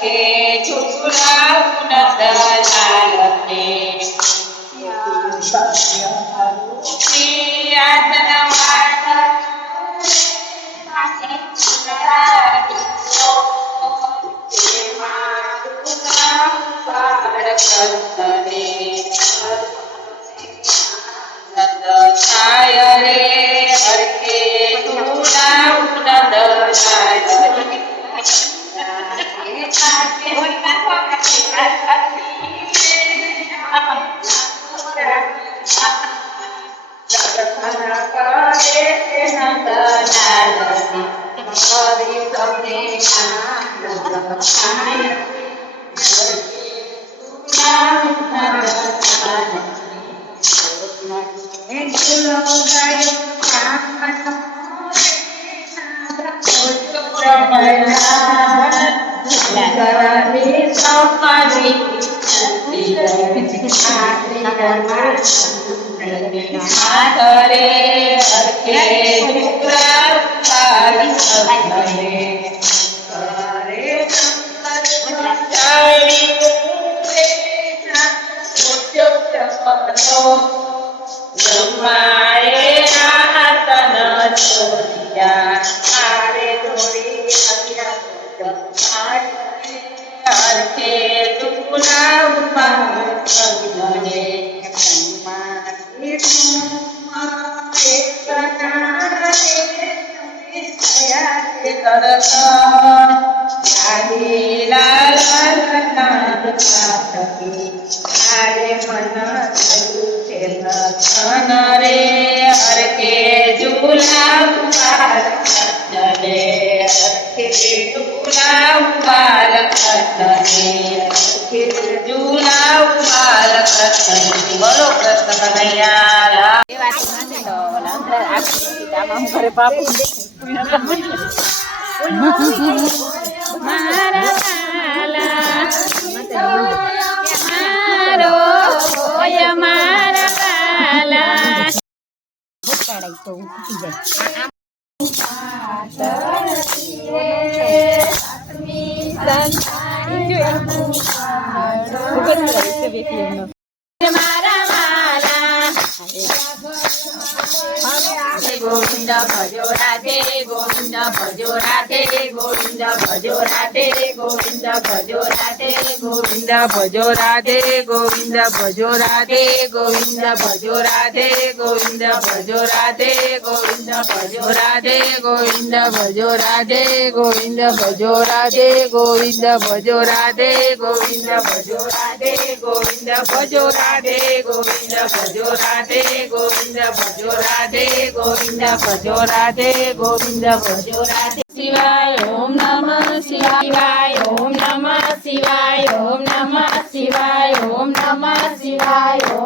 के झुलाऊ नंदलाल ने बोलो कृष्ण कन्हैया बापू गोविंद भजो राधे गोविंद भजो राधे गोविंद भजो राधे गोविंद भजो राधे गोविंद भजो राधे गोविंद भजो राधे गोविंद भजो राधे गोविंद भजो राधे गोविंद भजो राधे गोविंद भजो राधे गोविंद भजो राधे गोविंद भजो राधे गोविंद भजो राधे गोविंद भजो राधे गोविंद भजो राधे गोविंद भजो राधे गोविंद भजो राधे गोविंद भजो राधे शिवाय ओम नमः शिवाय ओम नमः शिवाय ओम नमः शिवाय ओम नमः शिवाय ओम